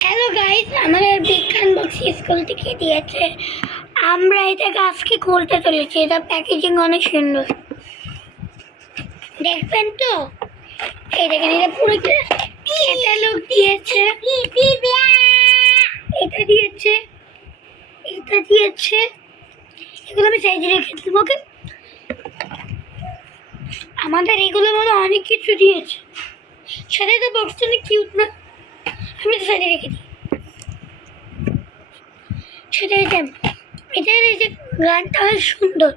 Hello guys, আমাদের বিজ্ঞান box school থেকে দিয়েছে। আমরা এটাকে আজকে খুলতে চলেছি। এটা প্যাকেজিং অনেক সুন্দর, দেখবেন তো। এই দেখেন, এটা পুরো ক্যাটালগ দিয়েছে। এটা দিয়েছে, এটা দিয়েছে। এগুলো আমি সাইজে রেখে দেব। ওকে, আমাদের এগুলোর মধ্যে অনেক কিছু দিয়েছে। সাথে তো বক্সটা অনেক কিউট না? আমি তো সাইজে রেখে দিই। সেটা এটার এই যে গানটা সুন্দর।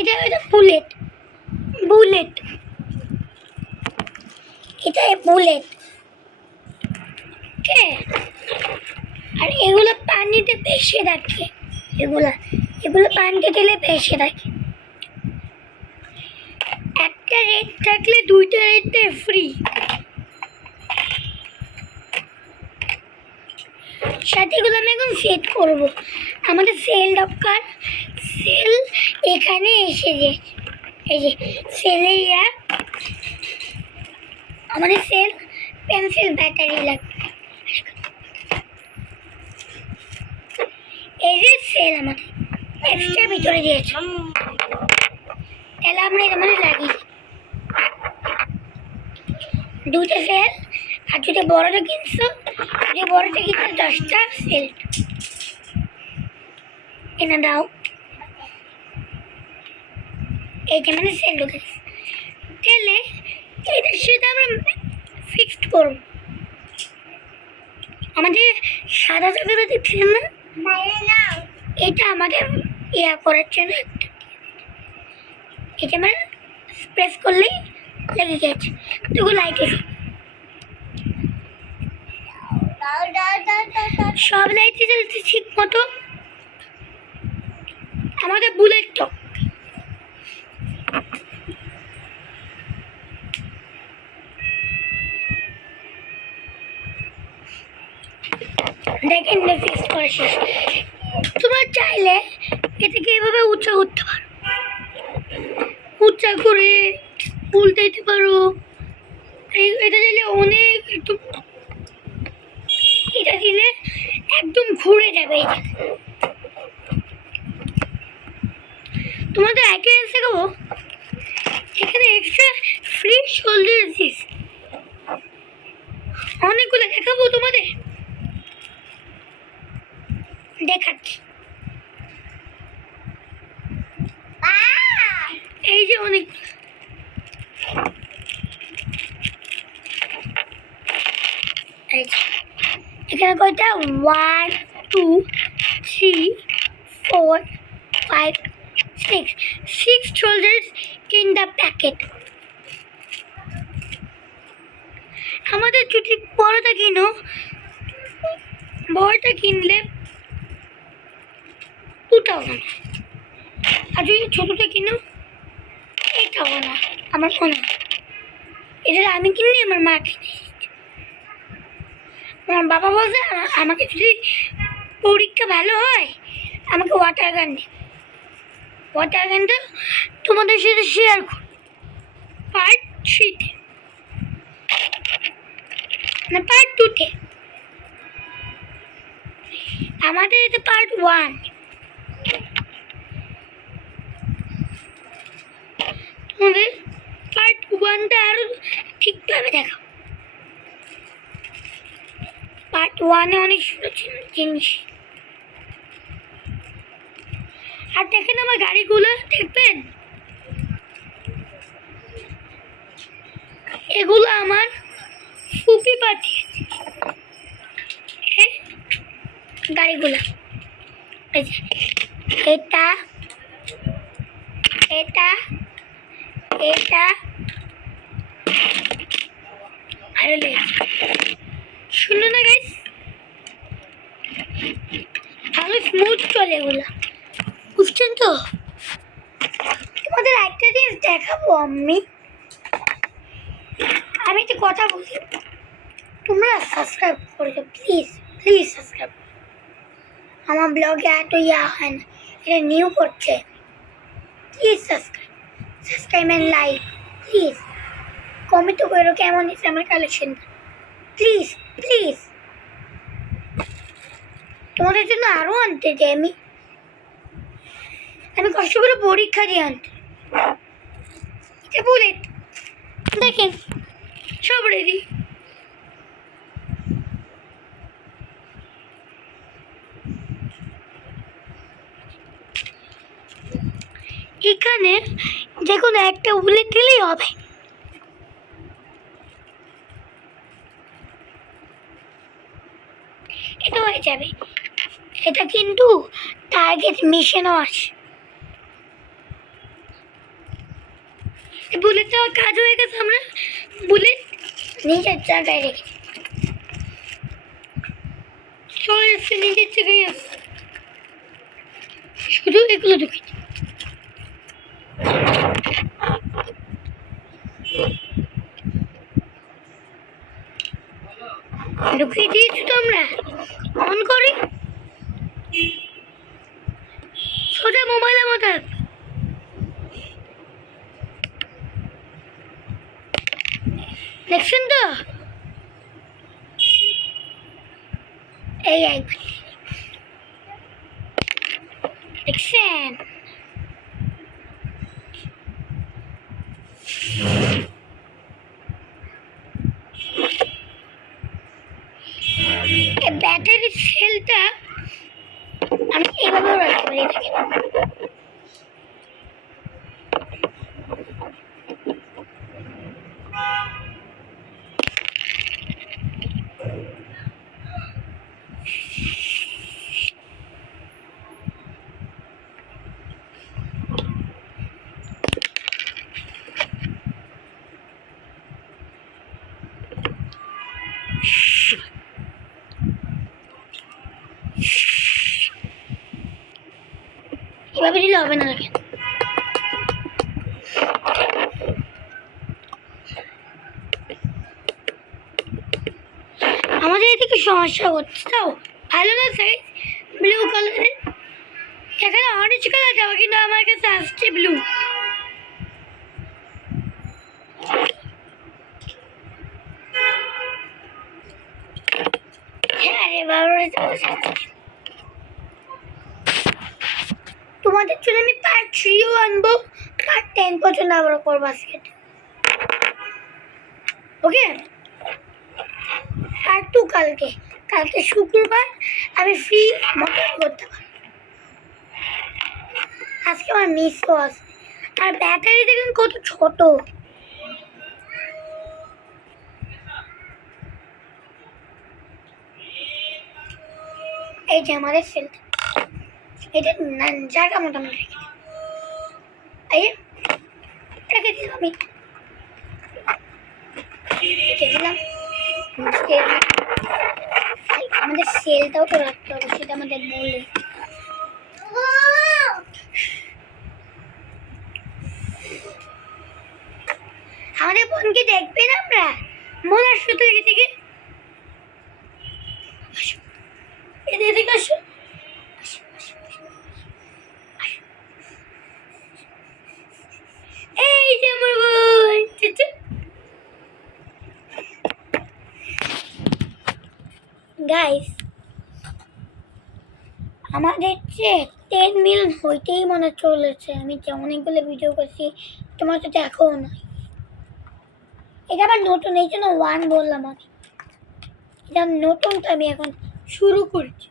এটা বুলেট বুলেট এটা বুলেট। আর এগুলো পানিতে ভেসে রাখে। এগুলো পানিতে দিলে ভেসে রাখে। একটা রেট থাকলে দুইটা রেটে ফ্রি। সাথে এগুলো আমি এখন সেট করব। আমাদের সেল দরকার। সেল এখানে এসে যায়। এই যে সেলের আমাদের সেল পেন্সিল ব্যাটারি লাগবে। এই যে সেল আমাদের এক্সট্রা ভিতরে দিয়েছে। তাহলে আমরা এর মধ্যে লাগিয়ে দুটো সেল। আর যদি বড়টা কিনছো, যদি বড়টা কিনছো 10টা সেল এনে দাও। এইটা মানে সেল ঢুকে তাহলে এটার সাথে আমরা ফিক্সড করব। আমাদের সাদা জায়গাটা দেখছেন না? এটা আমাদের করার জন্য এটা মানে প্রেস করলেই লেগে গেছে। তো লাইট সব লাইটে জ্বলছে ঠিক মতো। আমাদের বুলেট তো দেখেন, ফিক্স করা শেষ। তোমরা চাইলে এটাকে এভাবে উঁচা করতে পারো, উঁচা করে উল্টে দিতে পারো। এটা দিলে অনেক একদম, এটা দিলে একদম ঘুরে যাবে। তোমাদের একটা দেখাবো, এখানে এক্সট্রা ফ্রি শোল্ডার দিস অনেকগুলো দেখাবো তোমাদের, দেখাচ্ছি। এই যে অনেক এখানে কয়টা 1 2 3 4 5 6 shoulders in the packet। আমাদের যদি বড়টা কিনো, বড়টা কিনলে 2000। আর যদি ছোটটা কিনো 8000 না। আমার মনে হয় এটা আমি কিনলে আমার মা কিনে। আমার বাবা বলছে আমাকে যদি পরীক্ষা ভালো হয় আমাকে ওয়াটার গান দেবে। ওয়াটার গানটা তোমাদের সাথে শেয়ার করো পার্ট 3-তে না পার্ট 2-তে। আমাদের এটা পার্ট 1। তোমাদের পার্ট 1টা আরো ঠিকভাবে দেখো। পার্ট 1-এ অনেক সুন্দর জিনিস। আর দেখেন আমার গাড়িগুলো, দেখবেন এগুলো আমার ফুপি পাঠিয়েছে। গাড়িগুলো এটা এটা এটা আরে শুনো না গাইস, ভালো স্মুথ চলে এগুলো, বুঝছেন তো? তোমাদের একটা জিনিস দেখাবো। আমি একটা কথা বলি, তোমরা সাবস্ক্রাইব করে দাও প্লিজ, প্লিজ সাবস্ক্রাইব। আমার ব্লগে এত হয় না, এটা নিউ করছে। Please subscribe and like please. Comment করো কেমন হয়েছে আমার কালেকশন, প্লিজ প্লিজ। তোমাদের জন্য আরও আনতে চাই আমি কষ্ট করে পরীক্ষা দিয়ে আনতে। এটা বুলেট দেখেন সব রেডি। এখানে যে কোনো একটা বুলেট দিলেই হবে। এটা হয়ে যাবে। এটা কিন্তু টার্গেট মিশনও আছে। বুলেটটা কাজ হয়ে গেছে। আমরা বুলেট নিজের জায়গায় রেখে চলে এসছে, নিজের জায়গায় আসছে। শুধু এগুলো ঢুকিয়ে ঢুকিয়ে দিয়েছি। তো আমরা অন করি, সোজা মোবাইলের মতো দেখছেন তো? এই একবার দেখছেন? ব্যাটারির সেলটা আমি এভাবেও রাখতে পারি। দেখেন এভাবে দিলে হবে না। দেখেন আমাদের এদিকে সমস্যা হচ্ছে। তাও ভালো না সাইজ ব্লু কালারের। এখানে অরেঞ্জ কালার দেওয়া, কিন্তু আমার কাছে আসছে ব্লু। হ্যাঁ রে বাবা, তোমাদের জন্য আমি পার্ট 3ও আনবো, পার্ট 10 পর্যন্ত আমরা করবো আজকে। ওকে, পার্ট 2 কালকে। কালকে শুক্রবার আমি ফ্রি মটন করতে পারি। আজকে আমার মিসও আছে। আর ব্যাটারি দেখুন কত ছোট। এই যে আমাদের সেলটা, এটা জায়গা মোটামুটি রেখে দিলাম। আমি রেখে দিলাম। আমাদের সেলটাও তো রাখতে হবে, সেটা আমাদের বলে। আমাদের বোনকে দেখবেন আমরা? মনে আসতো তো এদিকে থেকে। এদিকে আসো। এই যে আমার বোন। গাইস, আমাদের যে 10 মিলিয়ন হইতেই মনে চলেছে। আমি যে অনেকগুলো ভিডিও করছি, তোমার তো দেখাও নয়। এটা আবার নতুন, এই জন্য 1 বললাম আমি। এটা নতুনটা আমি এখন শুরু করছি।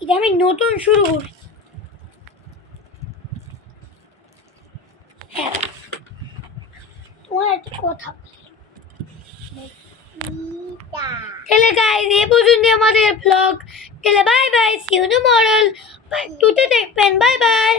এটা আমি নতুন শুরু করছি। হ্যাঁ, তোমার একটা কথা। তাহলে গাইস, এই পর্যন্ত আমাদের ব্লগ। তাহলে bye bye, see you tomorrow. Part 2 তে দেখবেন। বাই বাই।